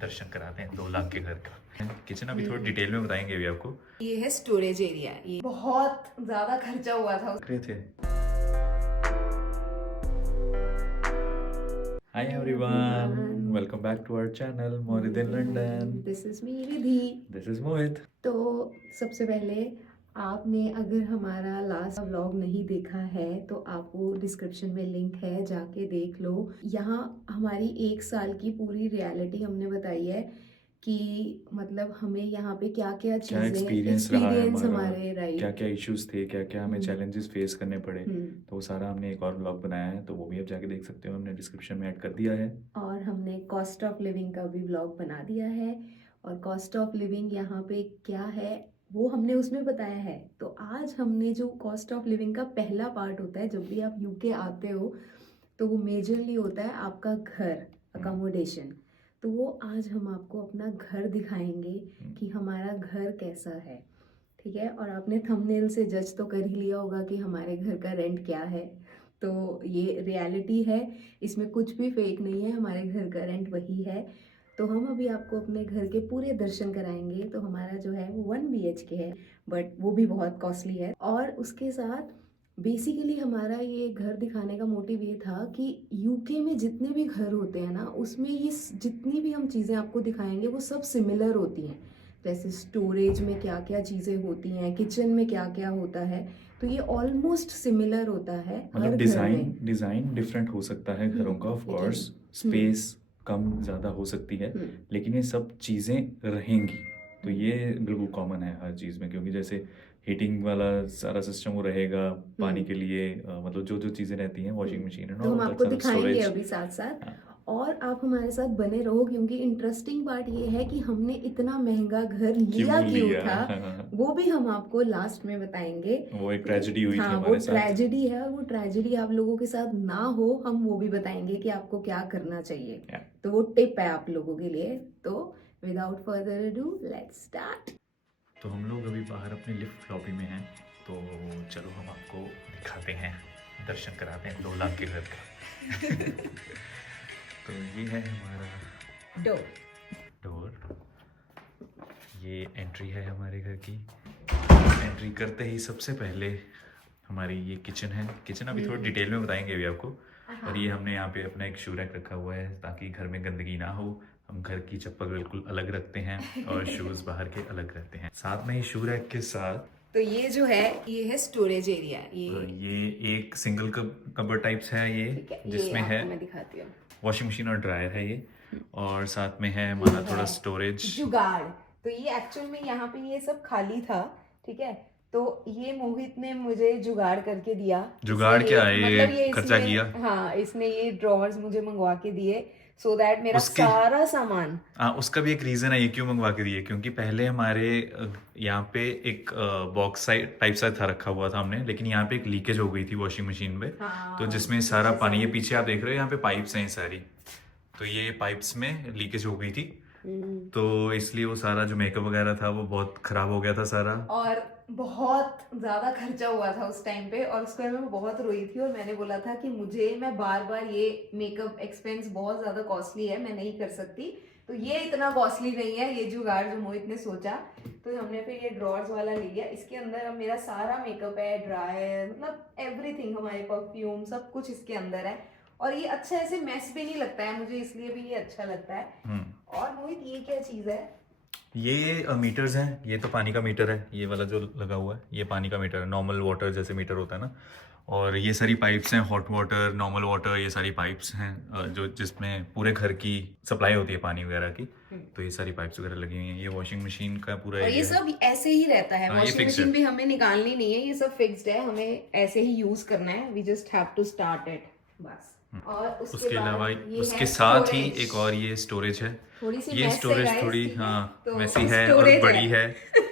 दर्शन कराते हैं 2 लाख के घर का। किचन अभी थोड़ा डिटेल में बताएंगे अभी आपको। ये है स्टोरेज एरिया। ये बहुत ज्यादा खर्चा हुआ था। थे। Hi everyone, welcome back to our channel Mohit in London. This is me Ridhi. This is Mohit. तो सबसे पहले आपने अगर हमारा लास्ट व्लॉग नहीं देखा है तो आपको डिस्क्रिप्शन में लिंक है, जाके देख लो। यहाँ हमारी 1 साल की पूरी रियलिटी हमने बताई है कि मतलब हमें यहाँ पे क्या क्या क्या चीजें एक्सपीरियंस रहा है हमारे, राइट, क्या क्या इश्यूज थे, क्या क्या हमें चैलेंजेस फेस करने पड़े, हम्म। तो वो सारा हमने एक और व्लॉग बनाया है, तो वो भी आप जाके देख सकते हो। हमने डिस्क्रिप्शन में ऐड कर दिया है। और हमने कॉस्ट ऑफ लिविंग का भी व्लॉग बना दिया है, और कॉस्ट ऑफ लिविंग यहाँ पे क्या है वो हमने उसमें बताया है। तो आज हमने जो कॉस्ट ऑफ लिविंग का पहला पार्ट होता है, जब भी आप यूके आते हो तो वो मेजरली होता है आपका घर, अकोमोडेशन। तो वो आज हम आपको अपना घर दिखाएंगे कि हमारा घर कैसा है, ठीक है। और आपने थंबनेल से जज तो कर ही लिया होगा कि हमारे घर का रेंट क्या है। तो ये रियलिटी है, इसमें कुछ भी फेक नहीं है, हमारे घर का रेंट वही है। तो हम अभी आपको अपने घर के पूरे दर्शन कराएंगे। तो हमारा जो है वो 1 BHK है, बट वो भी बहुत कॉस्टली है। और उसके साथ बेसिकली हमारा ये घर दिखाने का मोटिव ये था कि यूके में जितने भी घर होते हैं ना, उसमें ये जितनी भी हम चीज़ें आपको दिखाएंगे वो सब सिमिलर होती हैं। जैसे स्टोरेज में क्या क्या चीज़ें होती हैं, किचन में क्या क्या होता है, तो ये ऑलमोस्ट सिमिलर होता है। मतलब डिजाइन डिफरेंट हो सकता है घरों का, ऑफ कोर्स स्पेस कम ज़्यादा हो सकती है, लेकिन ये सब चीज़ें रहेंगी। तो ये बिल्कुल कॉमन है हर चीज़ में, क्योंकि जैसे हीटिंग वाला सारा सिस्टम वो रहेगा, पानी के लिए मतलब जो जो चीज़ें रहती हैं, वॉशिंग मशीन तो हम आपको दिखाएंगे अभी साथ साथ। और आप हमारे साथ बने रहो, क्योंकि इंटरेस्टिंग पार्ट ये है कि हमने इतना महंगा घर लिया क्यों था, वो भी हम आपको लास्ट में बताएंगे। वो एक ट्रेजेडी हुई थी हमारे वो ट्रेजेडी है, और वो ट्रेजेडी आप लोगों के साथ ना हो, हम वो भी बताएंगे कि आपको क्या करना चाहिए। तो वो टिप है आप लोगों के लिए। तो without further ado let's start. तो हम लोग अभी बाहर अपने लिफ्ट लॉबी में हैं, तो चलो हम आपको दिखाते हैं, दर्शन कराते हैं 2 लाख के घर का। तो ये है हमारा डोर। ये एंट्री है हमारे घर की। एंट्री करते ही सबसे पहले हमारी ये किचन है। किचन अभी थोड़ा डिटेल में बताएंगे अभी आपको। और ये हमने यहाँ पे अपना एक शू रैक रखा हुआ है ताकि घर में गंदगी ना हो। हम घर की चप्पल बिल्कुल अलग रखते हैं और शूज बाहर के अलग रखते हैं। साथ में ही शू रैक के साथ तो ये जो है ये है स्टोरेज एरिया। ये एक सिंगल कबर्ड टाइप्स है ये, जिसमें है मैं दिखाती हूँ, वॉशिंग मशीन और ड्रायर है ये, और साथ में है हमारा थोड़ा स्टोरेज जुगाड़। तो ये एक्चुअल में यहाँ पे ये सब खाली था, ठीक है। तो ये मोहित ने मुझे जुगाड़ करके दिया। जुगाड़ क्या है, मतलब ये खर्चा किया। हाँ, इसने ये ड्रॉवर्स मुझे मंगवा के दिए, सो दैट मेरा सारा सामान। उसका भी एक रीजन है ये क्यों मंगवा के दिए, क्योंकि पहले हमारे यहाँ पे एक बॉक्स टाइप सा था रखा हुआ था हमने, लेकिन यहाँ पे एक लीकेज हो गई थी वॉशिंग मशीन में। तो जिसमें सारा पानी, ये पीछे आप देख रहे हो यहाँ पे पाइप्स हैं सारी, तो ये पाइप्स में लीकेज हो गई थी। तो इसलिए वो सारा जो मेकअप वगैरह था वो बहुत खराब हो गया था सारा, और बहुत ज्यादा खर्चा हुआ था उस टाइम पे। और उसके बाद मैं बहुत रोई थी, और मैंने बोला था कि मैं बार बार ये मेकअप एक्सपेंस बहुत ज्यादा कॉस्टली है, मैं नहीं कर सकती। तो ये इतना कॉस्टली नहीं है ये जुगाड़ जो मोहित ने सोचा। तो हमने फिर ये ड्रॉर्स वाला ले लिया। इसके अंदर अब मेरा सारा मेकअप है, ड्रायर, मतलब एवरीथिंग, हमारे परफ्यूम सब कुछ इसके अंदर है। और ये अच्छा ऐसे मैस भी नहीं लगता है मुझे, इसलिए भी ये अच्छा लगता है। और मोहित ये क्या चीज है? ये मीटर्स हैं। ये तो पानी का मीटर है, ये वाला जो लगा हुआ है ये पानी का मीटर है, नॉर्मल वाटर जैसे मीटर होता है ना। और ये सारी पाइप्स हैं, हॉट वाटर, नॉर्मल वाटर, ये सारी पाइप्स हैं जो जिसमें पूरे घर की सप्लाई होती है पानी वगैरह की। तो ये सारी पाइप्स वगैरह लगी हुई हैं। ये वॉशिंग मशीन का पूरा और ये सब ऐसे ही रहता है। वॉशिंग मशीन भी हमें निकालनी नहीं है, ये सब फिक्स्ड है, हमें ऐसे ही यूज करना है। We just have to start it, बस। और उसके अलावा उसके साथ ही एक और ये स्टोरेज है। ये स्टोरेज थोड़ी वैसी है और बड़ी है।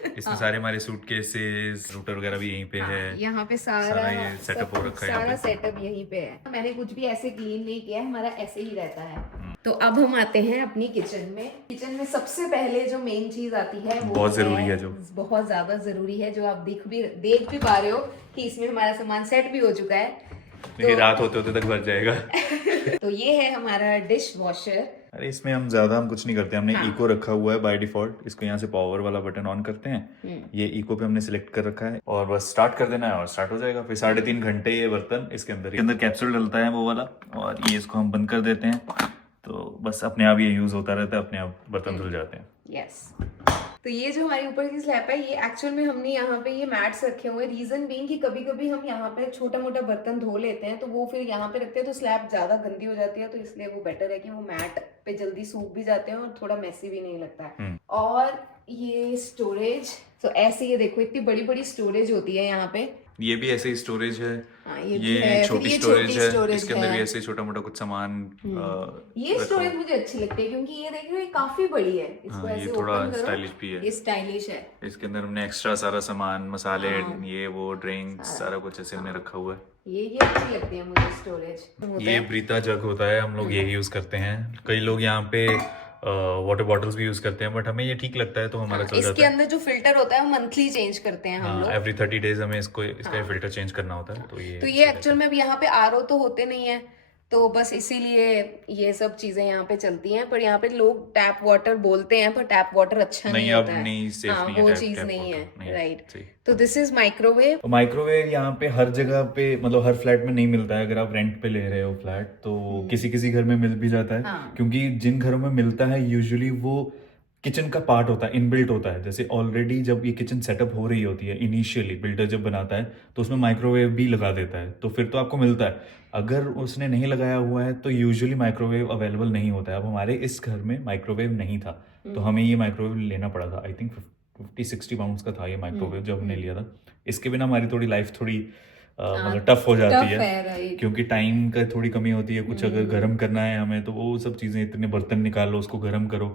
इसमें सारे हमारे सूटकेसेस, रूटर वगैरह भी यहीं पे है। यहाँ पे सारा ये सेटअप हो रखा है, सारा सेटअप यहीं पे है। मैंने कुछ भी ऐसे क्लीन नहीं किया है, हमारा ऐसे ही रहता है। तो अब हम आते हैं अपनी किचन में। किचन में सबसे पहले जो मेन चीज आती है वो बहुत जरूरी है, जो बहुत ज्यादा जरूरी है, जो आप देख भी पा रहे हो कि इसमें हमारा सामान सेट भी हो चुका है। तो रात होते होते तक भर जाएगा। तो ये है हमारा डिश वॉशर। अरे इसमें हम कुछ नहीं करते, हमने हाँ। इको रखा हुआ है बाय डिफॉल्ट। इसको यहाँ से पावर वाला बटन ऑन करते हैं, ये इको पे हमने सिलेक्ट कर रखा है और बस स्टार्ट कर देना है और स्टार्ट हो जाएगा। फिर 3.5 घंटे ये बर्तन इसके अंदर कैप्सूल डलता है वो वाला, और ये इसको हम बंद कर देते हैं तो बस अपने आप ये यूज होता रहता है, अपने आप बर्तन धुल जाते हैं। यस। तो ये जो हमारी ऊपर की स्लैब है, ये एक्चुअल में हमने यहाँ पे ये मैट्स रखे हुए हैं। रीजन बीइंग कि कभी कभी हम यहाँ पे छोटा मोटा बर्तन धो लेते हैं तो वो फिर यहाँ पे रखते हैं तो स्लैब ज्यादा गंदी हो जाती है, तो इसलिए वो बेटर है कि वो मैट पे जल्दी सूख भी जाते हैं और थोड़ा मैसी भी नहीं लगता है। और ये स्टोरेज, तो ऐसे ये देखो इतनी बड़ी बड़ी स्टोरेज होती है यहाँ पे। ये भी ऐसे ही स्टोरेज है। हाँ, ये छोटी स्टोरेज है, इसके अंदर भी है। ऐसे छोटा मोटा कुछ सामान ये स्टोरेज मुझे अच्छी लगती है क्योंकि ये देख रहे हो ये काफी बड़ी है। इसको ये ऐसे थोड़ा ओपन करो, स्टाइलिश भी है। ये स्टाइलिश है। इसके अंदर हमने एक्स्ट्रा सारा सामान, मसाले, ये वो ड्रिंक्स, सारा कुछ ऐसे हमने रखा हुआ है। ये अच्छी लगती है मुझे स्टोरेज। ये ब्रीता जग होता है, हम लोग यही यूज करते हैं। कई लोग यहाँ पे वाटर बॉटल्स भी यूज करते हैं, बट हमें ये ठीक लगता है तो हमारा चल जाता है। इसके अंदर जो फिल्टर होता है वो मंथली चेंज करते हैं हम लोग। एवरी 30 डेज हमें इसका फिल्टर चेंज करना होता है। तो ये एक्चुअल में अब यहाँ पे आरओ तो होते नहीं है, तो बस इसीलिए ये सब चीजें यहाँ पे चलती हैं। पर यहाँ पे लोग टैप वाटर बोलते हैं, पर टैप वाटर अच्छा नहीं होता है। नहीं, सेफ हाँ, नहीं है, वो टैप चीज नहीं वाटर, है। राइट। तो दिस इज माइक्रोवेव। माइक्रोवेव यहाँ पे हर जगह पे, मतलब हर फ्लैट में नहीं मिलता है। अगर आप रेंट पे ले रहे हो फ्लैट तो किसी किसी घर में मिल भी जाता है। हाँ। क्योंकि जिन घरों में मिलता है यूजुअली वो किचन का पार्ट होता है, इनबिल्ट होता है। जैसे ऑलरेडी जब ये किचन सेटअप हो रही होती है, इनिशियली बिल्डर जब बनाता है तो उसमें माइक्रोवेव भी लगा देता है, तो फिर तो आपको मिलता है। अगर उसने नहीं लगाया हुआ है तो यूजुअली माइक्रोवेव अवेलेबल नहीं होता है। अब हमारे इस घर में माइक्रोवेव नहीं था तो हमें ये माइक्रोवेव लेना पड़ा था। आई थिंक 50-60 पाउंड्स का था ये माइक्रोवेव जब हमने लिया था। इसके बिना हमारी थोड़ी लाइफ थोड़ी मतलब टफ हो जाती है, क्योंकि टाइम का थोड़ी कमी होती है। कुछ अगर गर्म करना है हमें तो वो सब चीजें, इतने बर्तन निकालो, उसको गर्म करो,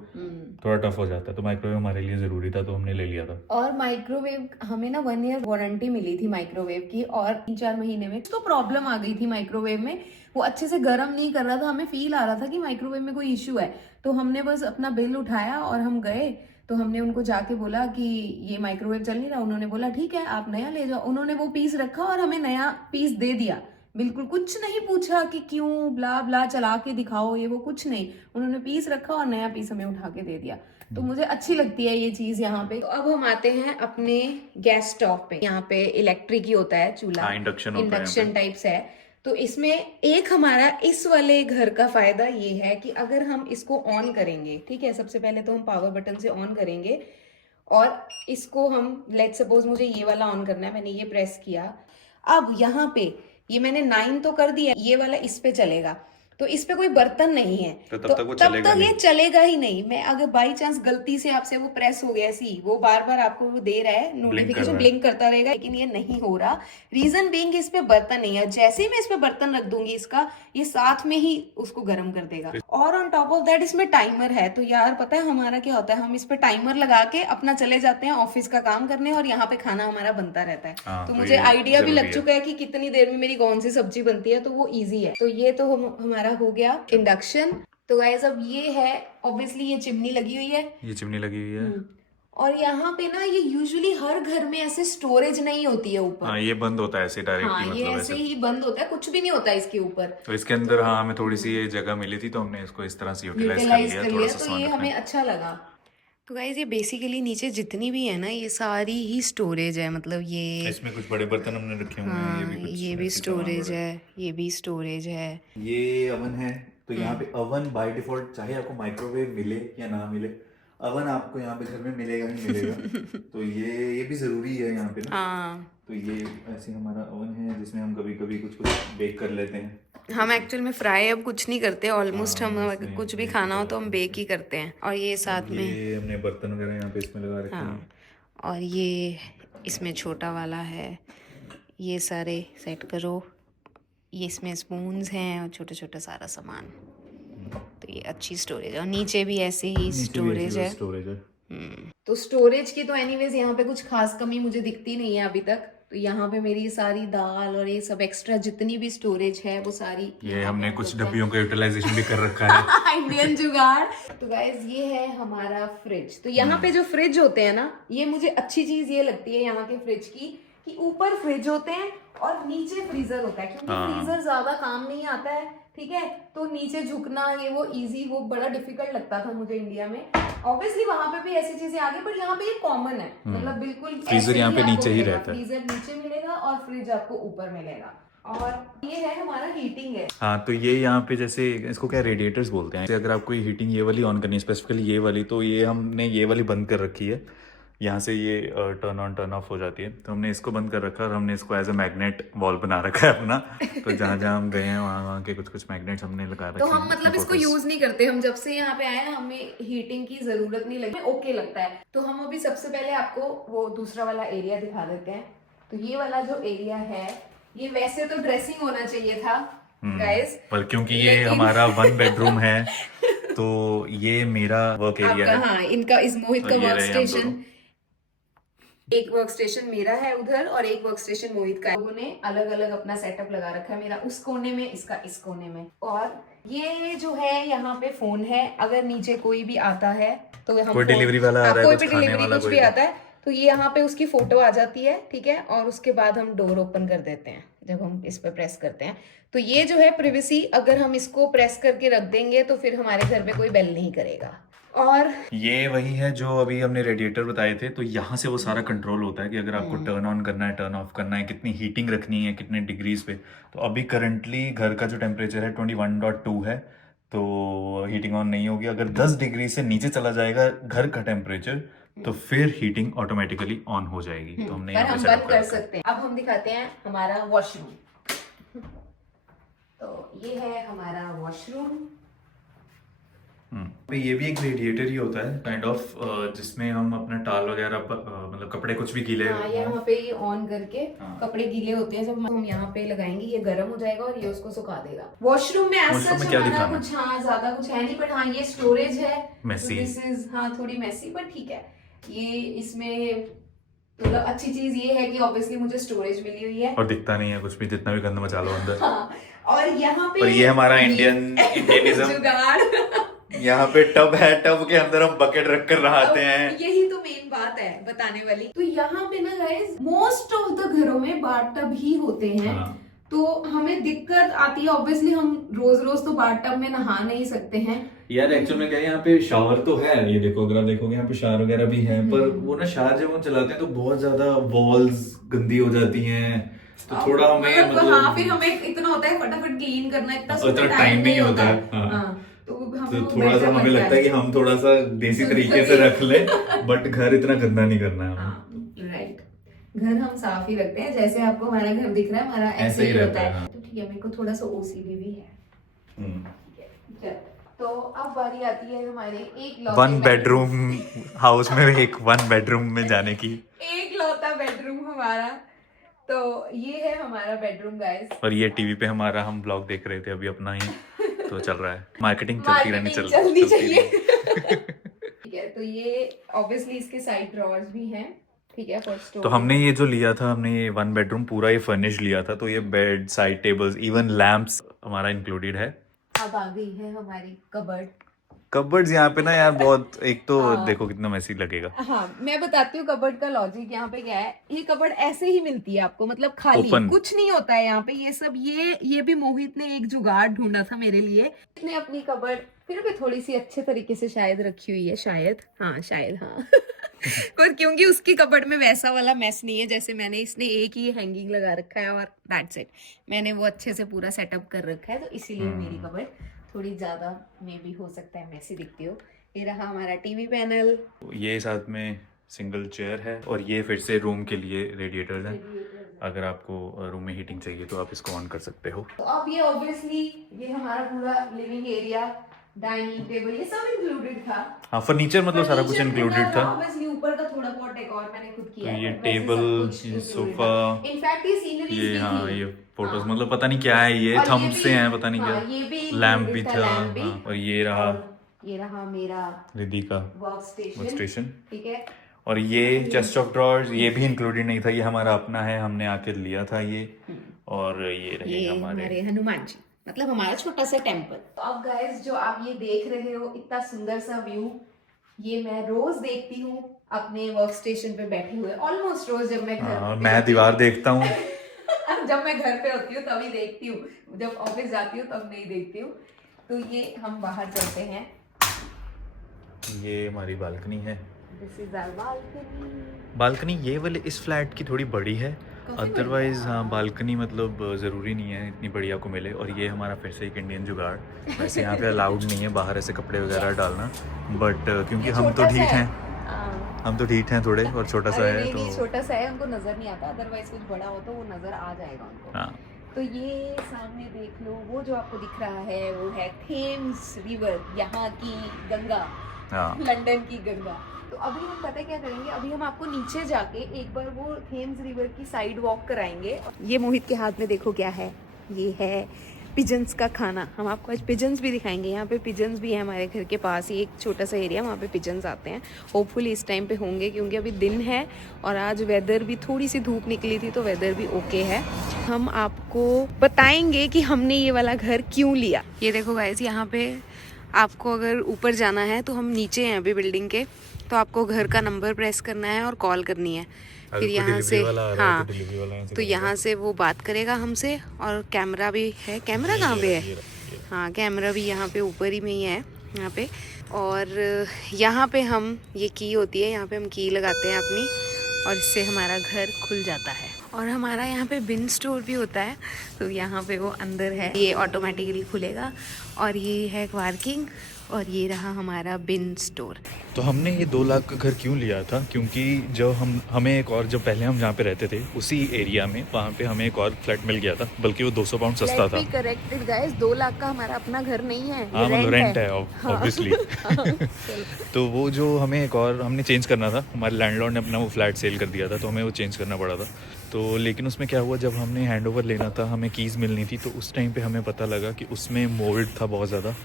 थोड़ा टफ हो जाता है। तो माइक्रोवेव हमारे लिए जरूरी था तो हमने ले लिया था। और माइक्रोवेव हमें ना 1 ईयर वारंटी मिली थी माइक्रोवेव की, और 3-4 महीने में तो प्रॉब्लम आ गई थी माइक्रोवेव में। वो अच्छे से गर्म नहीं कर रहा था, हमें फील आ रहा था कि माइक्रोवेव में कोई इश्यू है। तो हमने बस अपना बिल उठाया और हम गए, तो हमने उनको जाके बोला कि ये माइक्रोवेव चल नहीं रहा। उन्होंने बोला ठीक है आप नया ले जाओ। उन्होंने वो पीस रखा और हमें नया पीस दे दिया। बिल्कुल कुछ नहीं पूछा कि क्यों, ब्ला ब्ला, चला के दिखाओ, ये वो कुछ नहीं। उन्होंने पीस रखा और नया पीस हमें उठा के दे दिया। तो मुझे अच्छी लगती है ये चीज यहाँ पे। तो अब हम आते हैं अपने गैस स्टोव पे। यहाँ पे इलेक्ट्रिक ही होता है चूल्हा, इंडक्शन टाइप्स है। तो इसमें एक हमारा इस वाले घर का फायदा ये है कि अगर हम इसको ऑन करेंगे, ठीक है, सबसे पहले तो हम पावर बटन से ऑन करेंगे और इसको हम, लेट्स सपोज मुझे ये वाला ऑन करना है, मैंने ये प्रेस किया। अब यहाँ पे ये मैंने 9 तो कर दिया, ये वाला इस पे चलेगा। तो इस पे कोई बर्तन नहीं है तो तब तक ये चलेगा ही नहीं। मैं अगर बाई चांस गलती से आपसे वो प्रेस हो गया ऐसी, वो बार बार आपको वो दे रहा है नोटिफिकेशन, ब्लिंक करता रहेगा, लेकिन ये नहीं हो रहा। रीजन बीइंग इस पे बर्तन नहीं है। जैसे ही मैं इस पे बर्तन रख दूंगी इसका, ये साथ में ही उसको गर्म कर देगा। और ऑन टॉप ऑफ दैट इसमें टाइमर है। तो यार पता है हमारा क्या होता है, हम इस पे टाइमर लगा के अपना चले जाते हैं ऑफिस का काम करने और यहाँ पे खाना हमारा बनता रहता है। तो मुझे आइडिया भी लग चुका है कि कितनी देर में मेरी कौन सी सब्जी बनती है, तो वो ईजी है। तो ये तो हमारा हो गया इंडक्शन। तो गाइस अब ये है, ऑब्वियसली ये चिमनी लगी हुई है, ये चिमनी लगी हुई है। और यहाँ पे ना ये यूजुअली हर घर में ऐसे स्टोरेज नहीं होती है ऊपर। हाँ, ये बंद होता है ऐसे डायरेक्टली। हाँ, ये ऐसे ही बंद होता है, कुछ भी नहीं होता इसके ऊपर। तो इसके अंदर हाँ हमें थोड़ी सी ये जगह मिली थी तो हमने इसको इस तरह से यूटिलाइज कर लिया, तो ये हमें अच्छा लगा। तो गाइस ये बेसिकली नीचे जितनी भी है ना, ये सारी ही स्टोरेज है। मतलब ये इसमें कुछ बड़े बर्तन हमने रखे हुए हैं, ये भी स्टोरेज है, ये भी स्टोरेज है। ये अवन है। तो यहाँ पे अवन बाय डिफॉल्ट, चाहे आपको माइक्रोवेव मिले या ना मिले, अवन आपको यहाँ पे घर में मिलेगा ही मिलेगा। तो ये भी जरूरी है यहाँ पे ना। हाँ। तो ये ऐसे हमारा ओवन है जिसमें हम कभी कभी कुछ बेक कर लेते हैं। हम एक्चुअल में फ्राई अब कुछ नहीं करते, ऑलमोस्ट हम कुछ भी खाना हो तो हम बेक ही करते हैं। और ये साथ में ये हमने बर्तन वगैरह यहाँ पे इसमें लगा रखे हैं। और ये इसमें छोटा वाला है, ये सारे सेट करो। ये इसमें स्पून्स हैं और छोटा छोटा सारा सामान। तो ये अच्छी स्टोरेज है। और नीचे भी ऐसे ही स्टोरेज है। तो स्टोरेज की तो एनीवेज यहाँ पे कुछ खास कमी मुझे दिखती नहीं है अभी तक। तो यहाँ पे मेरी सारी दाल और ये सब एक्स्ट्रा जितनी भी स्टोरेज है वो सारी, ये हमने कुछ डब्बियों का यूटिलाइजेशन भी कर रखा है। इंडियन जुगाड़। तो गाइस ये है हमारा फ्रिज। तो यहाँ पे जो फ्रिज होते हैं ना, ये मुझे अच्छी चीज ये लगती है यहाँ के फ्रिज की, कि ऊपर फ्रिज होते हैं और नीचे फ्रीजर होता है। क्योंकि फ्रीजर ज्यादा काम नहीं आता है, ठीक है, तो नीचे झुकना ये वो इजी, वो बड़ा डिफिकल्ट लगता था मुझे इंडिया में। ऑब्वियसली वहां पे भी ऐसी चीजें आ गई, पर यहाँ पे ये कॉमन है, मतलब बिल्कुल फ्रीजर यहाँ पे नीचे ही रहता है। फ्रीजर नीचे मिलेगा और फ्रिज आपको ऊपर मिलेगा। और ये है हमारा हीटिंग है। हाँ, तो ये यहाँ पे जैसे इसको क्या रेडिएटर्स बोलते हैं। अगर आपको ये हीटिंग ये वाली ऑन करनी है, स्पेसिफिकली ये वाली, तो ये हमने ये वाली बंद कर रखी है। यहाँ से ये टर्न ऑन टर्न ऑफ हो जाती है, तो हमने इसको बंद कर रखा है और हमने इसको एज अ मैग्नेट वॉल बना रखा है अपना। तो जहाँ जहाँ हम गए हैं वहाँ के कुछ कुछ मैग्नेट्स हमने लगा रखे तो हैं। हम मतलब इसको यूज नहीं करते, हम जब से यहाँ पे आए हैं हमें हीटिंग की जरूरत नहीं लगी, ओके लगता है। तो हम अभी सबसे पहले आपको वो दूसरा वाला एरिया दिखा देते हैं। तो ये वाला जो एरिया है, ये वैसे तो ड्रेसिंग होना चाहिए था गाइस, पर क्योंकि ये हमारा 1 बेडरूम है तो ये मेरा वर्क एरिया है। हाँ, इनका इस मोहित का और ये वर्क रहे हम स्टेशन, दोनों। एक वर्क स्टेशन मेरा है उधर और एक वर्क स्टेशन मोहित का है। लोगों ने अलग अलग अपना सेटअप लगा रखा है, मेरा उस कोने में, इसका इस कोने में। और ये जो है यहाँ पे फोन है, अगर नीचे कोई भी आता है तो हम कोई डिलीवरी वाला आ रहा है, कोई कुछ भी खाने डिलीवरी वाला कुछ भी आता है तो ये यहाँ पे उसकी फोटो आ जाती है, ठीक है, और उसके बाद हम डोर ओपन कर देते हैं जब हम इस पे प्रेस करते हैं। तो ये जो है प्रिवेसी, अगर हम इसको प्रेस करके रख देंगे तो फिर हमारे घर पे कोई बेल नहीं करेगा। और ये वही है जो अभी हमने रेडिएटर बताए थे, तो यहाँ से वो सारा कंट्रोल होता है कि अगर आपको टर्न ऑन करना है, टर्न ऑफ करना है, कितनी हीटिंग रखनी है, कितने डिग्रीज पे। तो अभी करंटली घर का जो टेम्परेचर है 21.2 है, तो हीटिंग ऑन नहीं होगी। अगर 10 डिग्री से नीचे चला जाएगा घर का टेम्परेचर तो फिर हीटिंग ऑटोमेटिकली ऑन हो जाएगी। तो हमने पर यहाँ पे हम सेटअप बंद कर कर रखा है। सकते हैं। अब हम दिखाते हैं हमारा वॉशरूम। तो ये है हमारा वॉशरूम। तो ये भी एक रेडिएटर ही होता है काइंड ऑफ, जिसमें हम अपना टाल वगैरह मतलब कपड़े कुछ भी गीले हाँ, ये यहाँ पे ये ऑन करके हाँ। कपड़े गीले होते हैं, जब हम यहाँ पे लगाएंगे ये गर्म हो जाएगा और ये उसको सुखा देगा। वॉशरूम में ऐसा वॉशरूम में क्या हमारा दिखाना? कुछ हाँ ज्यादा कुछ है नहीं, पर हाँ ये स्टोरेज है, Messy। दिस इज हाँ थोड़ी मैसी, पर ठीक है। ये इसमें मतलब अच्छी चीज ये है कि ऑब्वियसली मुझे स्टोरेज मिली हुई है और दिखता नहीं है कुछ भी, जितना भी गंद मचा लो अंदर। हाँ, और यहाँ पे पर ये हमारा इंडियनिज्म। जुगाड़। यहाँ पे टब है, टब के अंदर हम बकेट रख कर नहाते हैं। यही तो मेन बात है बताने वाली। तो यहाँ पे ना गाइस मोस्ट ऑफ द घरों में बाथटब ही होते हैं। हाँ। तो हमें दिक्कत आती है, ऑब्वियसली हम रोज रोज तो बाथटब में नहा नहीं सकते हैं। यार एक्चुअल में क्या है, यहाँ पे शावर तो है, ये देखो अगर आप देखोगे यहाँ पे शावर वगैरह भी है, पर वो ना शावर जब हम चलाते हैं तो बहुत ज्यादा वॉल्स गंदी हो जाती हैं, तो थोड़ा हमें मतलब हाँ, फिर हमें इतना होता है फटाफट क्लीन करना, इतना टाइम नहीं होता है। हाँ, तो तो थोड़ा सा हमें लगता है कि हम थोड़ा सा देसी तरीके से रख ले, बट घर इतना गंदा नहीं करना है हमें। राइट, घर हम साफ ही रखते हैं, जैसे आपको हमारा घर दिख रहा है हमारा ऐसे ही रहता है। तो ठीक है, मेरे को थोड़ा सा ओसीडी भी है। ठीक है, तो अब बारी आती है हमारे एक 1 बेडरूम हाउस में एक 1 बेडरूम में जाने की। एक लौता बेडरूम हमारा। तो ये है हमारा बेडरूम गाइस। और ये टीवी पे हमारा हम ब्लॉग देख रहे थे अभी अपना ही, तो चल रहा है, मार्केटिंग चलती रहनी चलनी चाहिए। ठीक है, तो ये ऑब्वियसली इसके साइड ड्रॉअर्स भी हैं, ठीक है, फॉर स्टोरेज। तो हमने ये जो लिया था, हमने ये 1 बेडरूम पूरा ये फर्निश लिया था, तो ये bed, side tables, even lamps हमारा इंक्लूडेड है। अब आ गई है हमारी कबर्ड। कबर्ड्स यहाँ पे ना यार बहुत, एक तो देखो कितना मैसी लगेगा। हाँ, मैं बताती हूँ कबर्ड का लॉजिक यहाँ पे क्या है। ये कबर्ड ऐसे ही मिलती है आपको, मतलब खाली Open। कुछ नहीं होता है यहाँ पे। ये सब ये भी मोहित ने एक जुगाड़ ढूंढा था मेरे लिए। इसने अपनी कबर्ड फिर भी थोड़ी सी अच्छे तरीके से शायद रखी हुई है, शायद हाँ पर क्योंकि उसकी कबर्ड में वैसा वाला मैस नहीं है जैसे मैंने, इसने एक ही हैंगिंग लगा रखा है और दैट्स इट। मैंने वो अच्छे से पूरा सेटअप कर रखा है, तो इसीलिए मेरी कबर्ड थोड़ी ज्यादा मे भी हो सकता है मैसी दिखती हो। ये रहा हमारा टीवी पैनल, ये साथ में सिंगल चेयर है, और ये फिर से रूम के लिए रेडिएटर्स हैं। अगर आपको रूम में हीटिंग चाहिए तो आप इसको ऑन कर सकते हो। तो अब ये ऑब्वियसली ये हमारा पूरा लिविंग एरिया, डाइनिंग टेबल, ये सब इंक्लूडेड था। हाँ, फर्नीचर मतलब सारा कुछ इंक्लूडेड था। ऑब्वियसली ऊपर का थोड़ा बहुत डेकोर मैंने खुद किया तो है, ये but वैसे टेबल, सब कुछ ये included सोफा, था। इनफैक्ट ये सीनरीज ये भी हाँ थी। ये फोटोज, हाँ। मतलब पता नहीं क्या है, ये और थम्ब भी- से हैं पता नहीं हाँ, क्या। ये भी लैम्प भी included था, लैम्प भी। हाँ, और ये रहा ये रहा मेरा रिद्धि का वर्क स्टेशन। ठीक है। और ये चेस्ट ऑफ ड्रॉर्स, ये भी इंक्लूडेड नहीं था, ये हमारा अपना है, हमने आके लिया था ये। और ये रहे ये हमारे हमारे हनुमान जी, मतलब हमारा छोटा सा टेम्पल। तो अब गाइस जो आप ये देख रहे हो इतना सुंदर सा व्यू, ये मैं रोज देखती हूँ अपने वर्क स्टेशन पे बैठे हुए, ऑलमोस्ट रोज जब मैं घर मैं दीवार देखता हूँ। जब मैं घर पे होती हूँ तभी देखती हूँ, जब ऑफिस जाती हूँ तब नहीं देखती हूँ। तो ये हम बाहर चलते हैं। ये हमारी बालकनी है। This is our balcony. Balcony ये वाले इस फ्लैट की थोड़ी बड़ी है, काफी बड़ी अदरवाइज है। हाँ बालकनी मतलब ज़रूरी नहीं है इतनी बड़ी आपको मिले। और ये हमारा फिर से एक इंडियन जुगाड़, वैसे यहाँ पे अलाउड नहीं है बाहर ऐसे कपड़े वगैरह डालना, बट क्योंकि ये हम तो छोटा सा ठीक है। हैं, हम तो ठीक हैं थोड़े, और छोटा सा अरे है नहीं तो नहीं, छोटा सा है, उनको नजर नहीं आता, अदरवाइज कुछ बड़ा हो तो वो नजर आ जाएगा उनको। हाँ। तो ये सामने देख लो, वो जो आपको दिख रहा है वो है थेम्स रिवर, यहाँ की गंगा, हाँ लंदन की गंगा। तो अभी हम पता क्या करेंगे, अभी हम आपको नीचे जाके एक बार वो थेम्स रिवर की साइड वॉक कराएंगे। ये मोहित के हाथ में देखो क्या है, ये है पिजन्स का खाना। हम आपको आज पिजन्स भी दिखाएंगे। यहाँ पे पिजन्स भी है हमारे घर के पास ही, एक छोटा सा एरिया, वहाँ पे पिजन्स आते हैं। होपफुली इस टाइम पे होंगे क्योंकि अभी दिन है और आज वेदर भी, थोड़ी सी धूप निकली थी तो वेदर भी ओके है। हम आपको बताएंगे कि हमने ये वाला घर क्यों लिया। ये देखो गाइस, यहाँ पे आपको अगर ऊपर जाना है तो हम नीचे हैं अभी बिल्डिंग के, तो आपको घर का नंबर प्रेस करना है और कॉल करनी है। फिर यहाँ से, हाँ, तो यहाँ से वो बात करेगा हमसे। और कैमरा भी है। कैमरा कहाँ पे है? हाँ, कैमरा भी यहाँ पे ऊपर ही में ही है यहाँ पे। और यहाँ पे हम, ये की होती है, यहाँ पे हम की लगाते हैं अपनी और इससे हमारा घर खुल जाता है। और हमारा यहाँ पे बिन स्टोर भी होता है, तो यहाँ पे वो अंदर है, ये ऑटोमेटिकली खुलेगा। और ये है पार्किंग और ये रहा हमारा बिन स्टोर। तो हमने ये 2 लाख का घर क्यों लिया था, क्योंकि जब हमें एक और, जब पहले हम जहाँ पे रहते थे उसी एरिया में, वहाँ पे हमें एक और फ्लैट मिल गया था, बल्कि वो 200 पाउंड सस्ता था। करेक्टेड गाइस, 2 लाख का हमारा अपना घर नहीं है, हाँ मतलब रेंट है ऑब्वियसली। हाँ। तो वो जो हमें एक और हमने चेंज करना था, हमारे लैंडलॉर्ड ने अपना वो फ्लैट सेल कर दिया था, तो हमें वो चेंज करना पड़ा था। तो लेकिन उसमें क्या हुआ, जब हमने हैंडओवर लेना था, हमें कीज़ मिलनी थी, तो उस टाइम पे हमें पता लगा कि उसमें मोल्ड था बहुत ज़्यादा।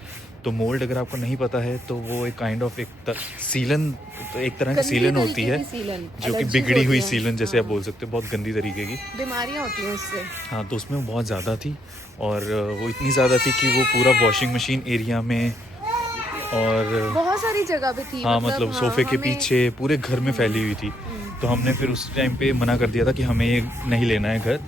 तो मोल्ड अगर आपको नहीं पता है तो वो एक काइंड ऑफ सीलन, तो एक तरह की सीलन होती है जो कि बिगड़ी हुई सीलन जैसे आप बोल सकते हो, बहुत गंदी तरीके की बीमारियाँ होती हैं उससे। हाँ, तो उसमें वो बहुत ज़्यादा थी, और वो इतनी ज़्यादा थी कि वो पूरा वॉशिंग मशीन एरिया में और बहुत सारी जगह पे थी। हाँ मतलब सोफे के पीछे पूरे घर में फैली हुई थी। तो हमने फिर उस टाइम पे मना कर दिया था कि हमें ये नहीं लेना है घर।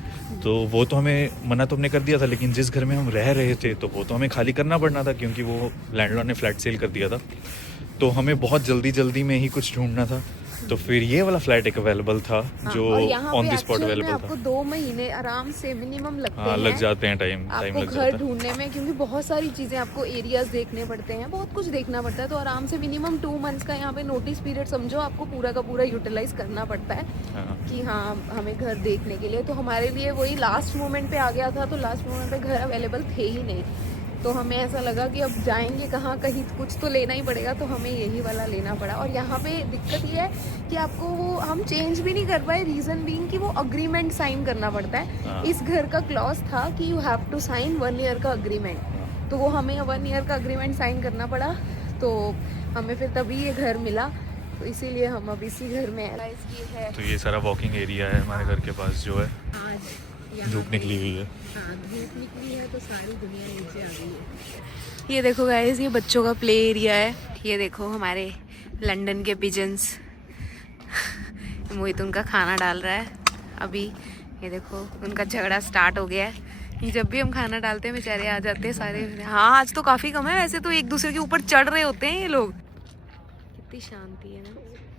तो वो तो हमें मना तो हमने कर दिया था, लेकिन जिस घर में हम रह रहे थे तो वो तो हमें खाली करना पड़ना था, क्योंकि वो लैंडलॉर्ड ने फ्लैट सेल कर दिया था। तो हमें बहुत जल्दी में ही कुछ ढूंढना था, तो फिर ये वाला फ्लैट एक अवेलेबल था, जो ऑन द स्पॉट अवेलेबल था। आपको 2 महीने आराम से मिनिमम लगते हैं, लग जाते हैं, टाइम आपको लग घर जाता है ढूंढने में, क्योंकि बहुत सारी चीज़ें आपको एरियाज देखने पड़ते हैं, बहुत कुछ देखना पड़ता है। तो आराम से मिनिमम 2 मंथ्स का यहाँ पे नोटिस पीरियड समझो, आपको पूरा का पूरा यूटिलाइज करना पड़ता है कि हाँ हमें घर देखने के लिए। तो हमारे लिए वही लास्ट मोमेंट पे आ गया था, तो लास्ट मोमेंट पे घर अवेलेबल थे ही नहीं। तो हमें ऐसा लगा कि अब जाएंगे कहाँ, कहीं कुछ तो लेना ही पड़ेगा, तो हमें यही वाला लेना पड़ा। और यहाँ पे दिक्कत ये है कि आपको वो हम चेंज भी नहीं कर पाए, रीज़न बीइंग कि वो अग्रीमेंट साइन करना पड़ता है। इस घर का क्लॉज था कि you have to sign 1 year का अग्रीमेंट, तो वो हमें 1 ईयर का अग्रीमेंट साइन करना पड़ा। तो हमें फिर तभी ये घर मिला, तो इसीलिए हम अब इसी घर में है। तो ये सारा वॉकिंग एरिया है हमारे घर के पास जो है, आज धूप निकली हुई है। हाँ, धूप निकली है तो सारी दुनिया नीचे आ गई है। ये देखो गाइस, ये बच्चों का प्ले एरिया है। ये देखो हमारे लंदन के पिजन्स, मोहित उनका खाना डाल रहा है अभी। ये देखो उनका झगड़ा स्टार्ट हो गया है। जब भी हम खाना डालते हैं बेचारे आ जाते हैं सारे। हाँ, आज तो काफ़ी कम है, वैसे तो एक दूसरे के ऊपर चढ़ रहे होते हैं ये लोग। कितनी शांति है ना।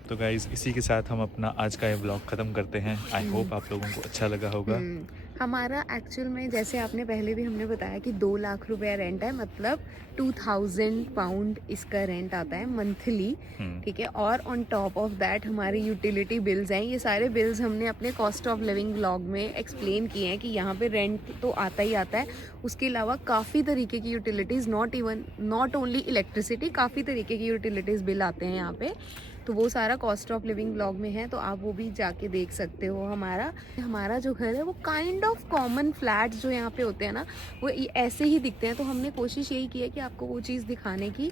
तो गाइज इसी के साथ हम अपना आज का ये ब्लॉग ख़त्म करते हैं। आई होप आप लोगों को अच्छा लगा होगा। हमारा एक्चुअल में, जैसे आपने पहले भी हमने बताया कि 2 लाख रुपया रेंट है, मतलब 2000 पाउंड इसका रेंट आता है मंथली, ठीक है। और ऑन टॉप ऑफ दैट हमारे यूटिलिटी बिल्स हैं। ये सारे बिल्स हमने अपने कॉस्ट ऑफ लिविंग ब्लॉग में एक्सप्लेन किए हैं कि यहाँ पे रेंट तो आता ही आता है, उसके अलावा काफ़ी तरीके की यूटिलिटीज़, नॉट ओनली इलेक्ट्रिसिटी, काफ़ी तरीके की यूटिलिटीज़ बिल आते हैं यहाँ पे। तो वो सारा कॉस्ट ऑफ लिविंग ब्लॉग में है, तो आप वो भी जाके देख सकते हो। हमारा जो घर है वो काइंड ऑफ कॉमन फ्लैट्स जो यहाँ पे होते हैं ना, वो ऐसे ही दिखते हैं। तो हमने कोशिश यही की है कि आपको वो चीज़ दिखाने की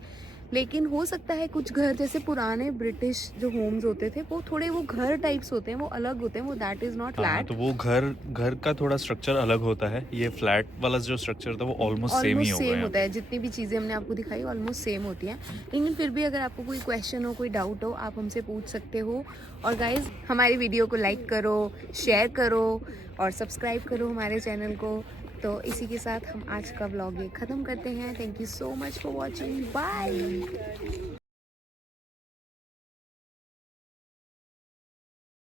लेकिन हो सकता है कुछ घर जैसे पुराने ब्रिटिश जो होम्स होते थे वो थोड़े वो घर टाइप्स होते हैं, वो अलग होते हैं, वो दैट इज नॉट हाँ, फ्लैट। तो वो घर का थोड़ा स्ट्रक्चर अलग होता है। ये फ्लैट वाला जो स्ट्रक्चर था वो ऑलमोस्ट सेम ही ऑलमोस्ट होगा सेम यहाँ होता है, जितनी भी चीज़ें हमने आपको दिखाई ऑलमोस्ट सेम होती हैं। लेकिन फिर भी अगर आपको कोई क्वेश्चन हो, कोई डाउट हो, आप हमसे पूछ सकते हो। और गाइज हमारी वीडियो को लाइक करो, शेयर करो और सब्सक्राइब करो हमारे चैनल को। तो इसी के साथ हम आज का व्लॉग ये ख़त्म करते हैं। Thank you so much for watching, bye.